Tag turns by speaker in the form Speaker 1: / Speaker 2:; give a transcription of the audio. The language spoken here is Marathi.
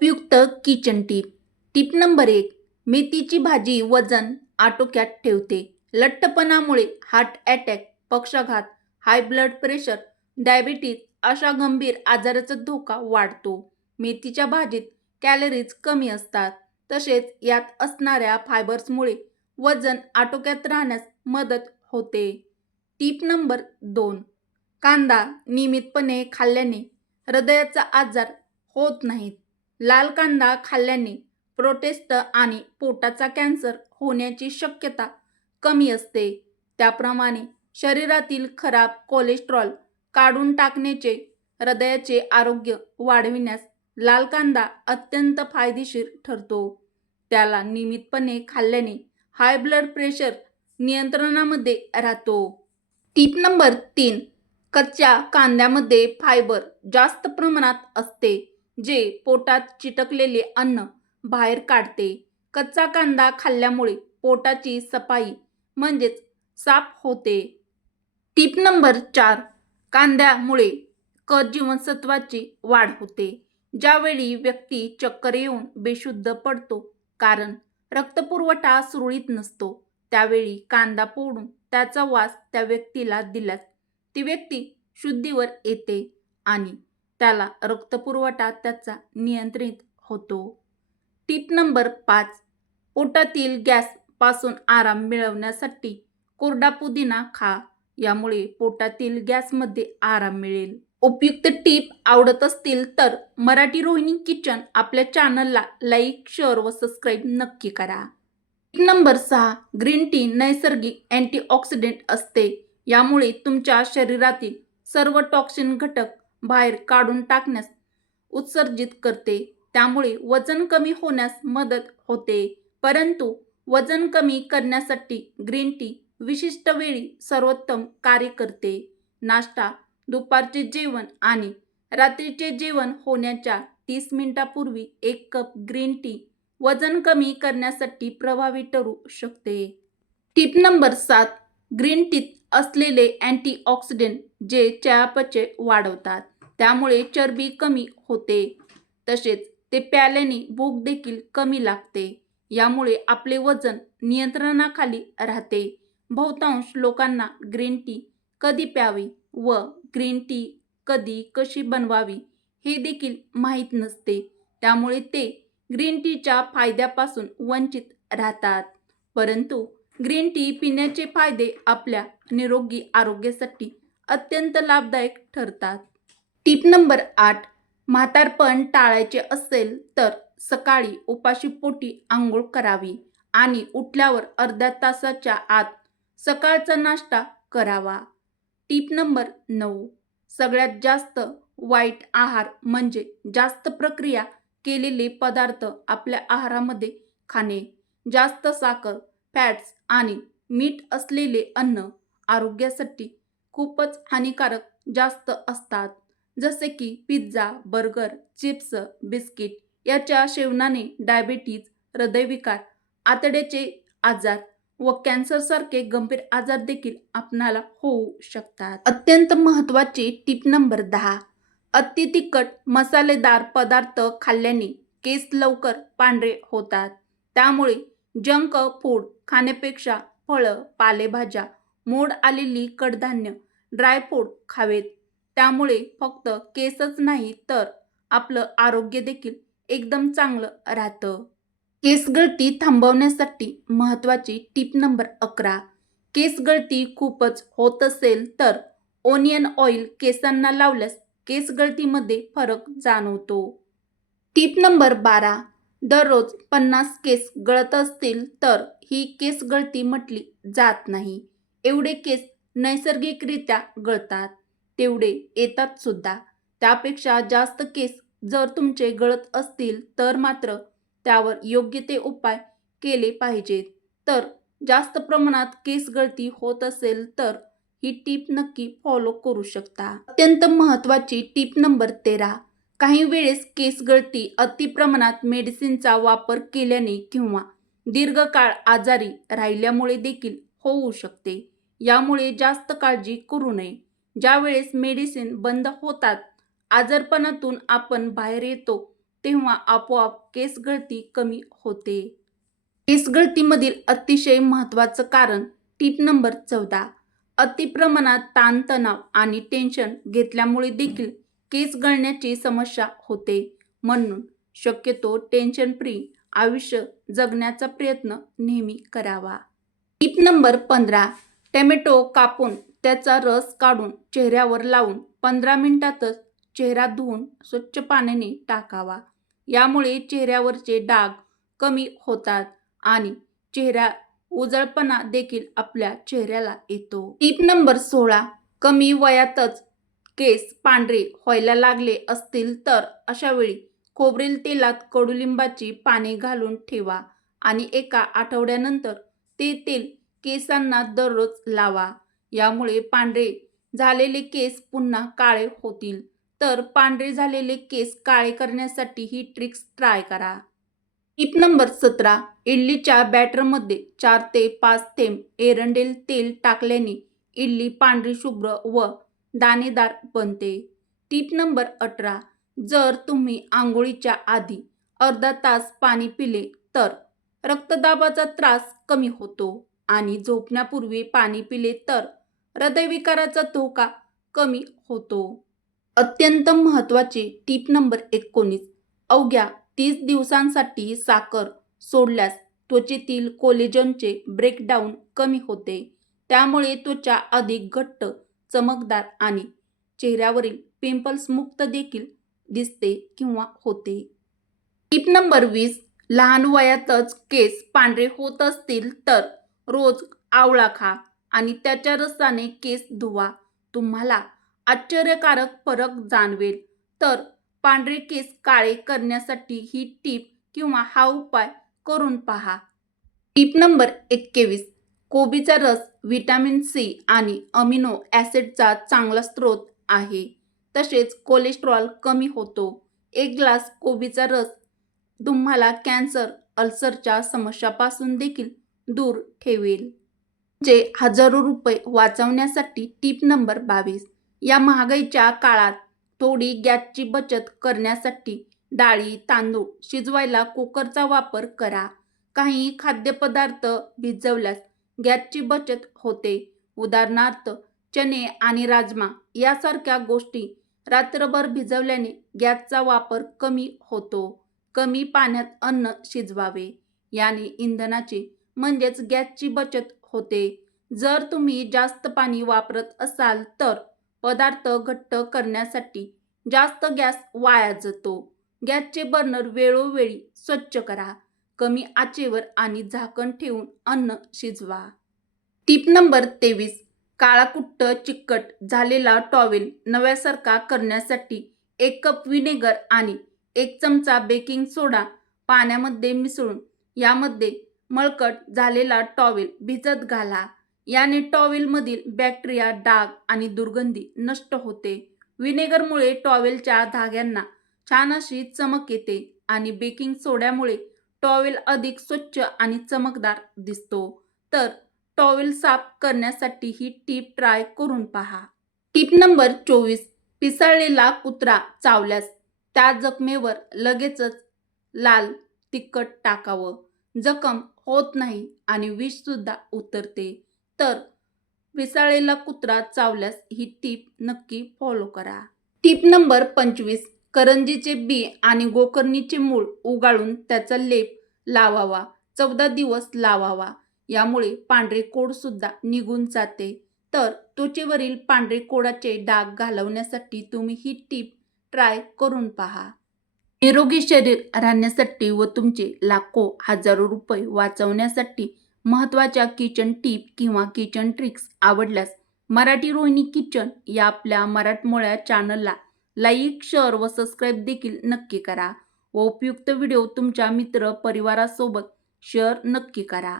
Speaker 1: उपयुक्त किचन टीप टीप नंबर एक मेथीची भाजी वजन आटोक्यात ठेवते. लठ्ठपणामुळे हार्ट अटॅक पक्षाघात हाय ब्लड प्रेशर डायबिटीज अशा गंभीर आजाराचा धोका वाढतो. मेथीच्या भाजीत कॅलरीज कमी असतात. तसेच यात असणाऱ्या फायबर्समुळे वजन आटोक्यात राहण्यास मदत होते. टीप नंबर दोन कांदा नियमितपणे खाल्ल्याने हृदयाचा आजार होत नाहीत. लाल कांदा खाल्ल्याने प्रोटेस्ट आणि पोटाचा कॅन्सर होण्याची शक्यता कमी असते. त्याप्रमाणे शरीरातील खराब कोलेस्ट्रॉल काढून टाकण्याचे हृदयाचे आरोग्य वाढविण्यास लाल कांदा अत्यंत फायदेशीर ठरतो. त्याला नियमितपणे खाल्ल्याने हाय ब्लड प्रेशर नियंत्रणामध्ये राहतो. टीप नंबर तीन कच्च्या कांद्यामध्ये फायबर जास्त प्रमाणात असते. जे पोटात चिटकलेले अन्न बाहेर काढते. कच्चा कांदा खाल्ल्यामुळे पोटाची सफाई म्हणजेच साफ होते. टीप नंबर चार. कांद्यामुळे क जीवनसत्वाची वाढ होते. ज्यावेळी व्यक्ती चक्कर येऊन बेशुद्ध पडतो कारण रक्तपुरवठा सुरळीत नसतो त्यावेळी कांदा पोडून त्याचा वास त्या व्यक्तीला दिल्यास ती व्यक्ती शुद्धीवर येते आणि त्याला रक्तपुरवठा त्याचा नियंत्रित होतो. टीप नंबर पाच. पोटातील गॅसपासून आराम मिळवण्यासाठी कोरडा पुदिना खा. यामुळे पोटातील गॅसमध्ये आराम मिळेल. उपयुक्त टीप आवडत असतील तर मराठी रोहिणी किचन आपल्या चॅनलला लाईक शेअर व सबस्क्राईब नक्की करा. टीप नंबर सहा. ग्रीन टी नैसर्गिक अँटीऑक्सिडेंट असते. यामुळे तुमच्या शरीरातील सर्व टॉक्सिन घटक बाहेर काढून टाकण्यास उत्सर्जित करते. त्यामुळे वजन कमी होण्यास मदत होते. परंतु वजन कमी करण्यासाठी ग्रीन टी विशिष्ट वेळी सर्वोत्तम कार्य करते. नाश्ता दुपारचे जेवण आणि रात्रीचे जेवण होण्याच्या तीस मिनिटापूर्वी एक कप ग्रीन टी वजन कमी करण्यासाठी प्रभावी ठरू शकते. टीप नंबर सात ग्रीन टीत असलेले अँटीऑक्सिडेंट जे चयापचय वाढवतात. त्यामुळे चरबी कमी होते. तसेच ते प्याल्याने भूक देखील कमी लागते. यामुळे आपले वजन नियंत्रणाखाली राहते. बहुतांश लोकांना ग्रीन टी कधी प्यावी व ग्रीन टी कधी कशी बनवावी हे देखील माहीत नसते. त्यामुळे ते ग्रीन टीच्या फायद्यापासून वंचित राहतात. परंतु ग्रीन टी पिण्याचे फायदे आपल्या निरोगी आरोग्यासाठी अत्यंत लाभदायक ठरतात. टीप नंबर आठ म्हातारपण टाळायचे असेल तर सकाळी उपाशी पोटी आंघोळ करावी आणि उठल्यावर अर्ध्या तासाच्या आत सकाळचा नाश्ता करावा. टीप नंबर नऊ सगळ्यात जास्त वाईट आहार म्हणजे जास्त प्रक्रिया केलेले पदार्थ आपल्या आहारामध्ये खाणे जास्त साखर फॅट्स आणि मीठ असलेले अन्न आरोग्यासाठी खूपच हानिकारक जास्त असतात. जसे की पिझ्झा बर्गर चिप्स बिस्किट याच्या सेवनाने डायबिटीज हृदयविकार आतड्याचे आजार व कॅन्सरसारखे गंभीर आजार देखील आपणाला होऊ शकतात. अत्यंत महत्त्वाची टीप नंबर दहा. अति तिखट मसालेदार पदार्थ खाल्ल्याने केस लवकर पांढरे होतात. त्यामुळे जंक फूड खाण्यापेक्षा फळं पालेभाज्या मोड आलेली कडधान्य ड्रायफ्रूट खावेत. त्यामुळे फक्त केसच नाही तर आपलं आरोग्य देखील एकदम चांगलं राहतं. केस गळती थांबवण्यासाठी महत्त्वाची टीप नंबर अकरा. केस गळती खूपच होत असेल तर ओनियन ऑइल केसांना लावल्यास केस गळतीमध्ये फरक जाणवतो. टीप नंबर बारा. दररोज पन्नास केस गळत असतील तर ही केस गळती म्हटली जात नाही. एवढे केस नैसर्गिकरित्या गळतात. तेवढे येतात सुद्धा. त्यापेक्षा जास्त केस जर तुमचे गळत असतील तर मात्र त्यावर योग्य ते उपाय केले पाहिजेत. तर जास्त प्रमाणात केस गळती होत असेल तर ही टीप नक्की फॉलो करू शकता. अत्यंत महत्त्वाची टीप नंबर तेरा. काही वेळेस केस गळती अति प्रमाणात मेडिसिनचा वापर केल्याने किंवा दीर्घकाळ आजारी राहिल्यामुळे देखील होऊ शकते. यामुळे जास्त काळजी करू नये. ज्या वेळेस मेडिसिन बंद होतात आजारपणातून आपण बाहेर येतो तेव्हा आपोआप केस गळती कमी होते. केस गळतीमधील अतिशय महत्त्वाचं कारण टीप नंबर चौदा. अतिप्रमाणात ताणतणाव आणि टेन्शन घेतल्यामुळे देखील केस गळण्याची समस्या होते. म्हणून शक्यतो टेन्शन फ्री आयुष्य जगण्याचा प्रयत्न नेहमी करावा. टीप नंबर पंधरा. टॅमॅटो कापून त्याचा रस काढून चेहऱ्यावर लावून पंधरा मिनिटातच चेहरा धुवून स्वच्छ पाण्याने टाकावा. यामुळे चेहऱ्यावरचे डाग कमी होतात आणि चेहरा उजळपणा देखील आपल्या चेहऱ्याला येतो. टीप नंबर सोळा कमी वयातच केस पांढरे व्हायला लागले असतील तर अशा वेळी खोबरेल तेलात कडुलिंबाची पाने घालून ठेवा आणि एका आठवड्यानंतर ते तेल केसांना दररोज लावा. यामुळे पांढरे झालेले केस पुन्हा काळे होतील. तर पांढरे झालेले केस काळे करण्यासाठी ही ट्रिक्स ट्राय करा. टिप नंबर सतरा. इडलीच्या बॅटरमध्ये चार ते पाच थेंब एरंडेल तेल टाकल्याने इडली पांढरी शुभ्र व दाणेदार बनते. टीप नंबर अठरा. जर तुम्ही आंघोळीच्या आधी अर्धा तास पाणी पिले तर रक्तदाबाचा त्रास कमी होतो. आणि झोपण्यापूर्वी पाणी पिले तर हृदयविकाराचा धोका कमी होतो. अत्यंत महत्त्वाचे टीप नंबर एकोणीस. अवघ्या तीस दिवसांसाठी साखर सोडल्यास त्वचेतील कोलेजनचे ब्रेकडाऊन कमी होते. त्यामुळे त्वचा अधिक घट्ट चमकदार आणि चेहऱ्यावरील पिंपल्स मुक्त देखील दिसते किंवा होते. टीप नंबर वीस. लहान वयातच केस पांढरे होत असतील तर रोज आवळा खा आणि त्याच्या रसाने केस धुवा. तुम्हाला आश्चर्यकारक फरक जाणवेल. तर पांढरे केस काळे करण्यासाठी ही टीप किंवा हा उपाय करून पहा. टीप नंबर एक्केवीस कोबीचा रस व्हिटॅमिन सी आणि अमिनो ॲसिडचा चांगला स्रोत आहे. तसेच कोलेस्ट्रॉल कमी होतो. एक ग्लास कोबीचा रस तुम्हाला कॅन्सर अल्सरच्या समस्यापासून देखील दूर ठेवेल. जे हजारो रुपये वाचवण्यासाठी टीप नंबर बावीस. या महागाईच्या काळात थोडी गॅसची बचत करण्यासाठी डाळी तांदूळ शिजवायला कुकरचा वापर करा. काही खाद्यपदार्थ भिजवल्यास गॅसची बचत होते. उदाहरणार्थ चणे आणि राजमा यासारख्या गोष्टी रात्रभर भिजवल्याने गॅसचा वापर कमी होतो. कमी पाण्यात अन्न शिजवावे. याने इंधनाची म्हणजेच गॅसची बचत होते. जर तुम्ही जास्त पाणी वापरत असाल तर पदार्थ घट्ट करण्यासाठी जास्त गॅस वाया जातो. गॅसचे बर्नर वेळोवेळी स्वच्छ करा. कमी आचेवर आणि झाकण ठेवून अन्न शिजवा. टीप नंबर तेवीस. काळाकुट्ट चिकट झालेला टॉवेल नव्यासारखा करण्यासाठी एक कप विनेगर आणि एक चमचा बेकिंग सोडा पाण्यामध्ये मिसळून. यामध्ये मळकट झालेला टॉवेल भिजत घाला. याने टॉवेलमधील बॅक्टेरिया डाग आणि दुर्गंधी नष्ट होते. विनेगरमुळे टॉवेलच्या धाग्यांना छान अशी चमक येते आणि बेकिंग सोड्यामुळे टॉवेल अधिक स्वच्छ आणि चमकदार दिसतो. तर टॉवेल साफ करण्यासाठी ही टीप ट्राय करून पहा. टीप नंबर चोवीस पिसाळलेला कुत्रा चावल्यास त्या जखमेवर लगेचच लाल तिखट टाकावं. जखम होत नाही आणि विषसुद्धा उतरते. तर विसाळेला कुत्रा चावल्यास ही टीप नक्की फॉलो करा. टीप नंबर पंचवीस. करंजीचे बी आणि गोकर्णीचे मूळ उगाळून त्याचा लेप लावावा. चौदा दिवस लावावा. यामुळे पांढरे कोडसुद्धा निघून जाते. तर त्वचेवरील पांढरे कोडाचे डाग घालवण्यासाठी तुम्ही ही टीप ट्राय करून पहा. निरोगी शरीर राहण्यासाठी व तुमचे लाखो हजारो रुपये वाचवण्यासाठी महत्त्वाच्या किचन टीप किंवा किचन ट्रिक्स आवडल्यास मराठी रोहिणी किचन या आपल्या मराठमोळ्या चॅनलला लाईक शेअर व सबस्क्राईब देखील नक्की करा व उपयुक्त व्हिडिओ तुमच्या मित्र परिवारासोबत शेअर नक्की करा.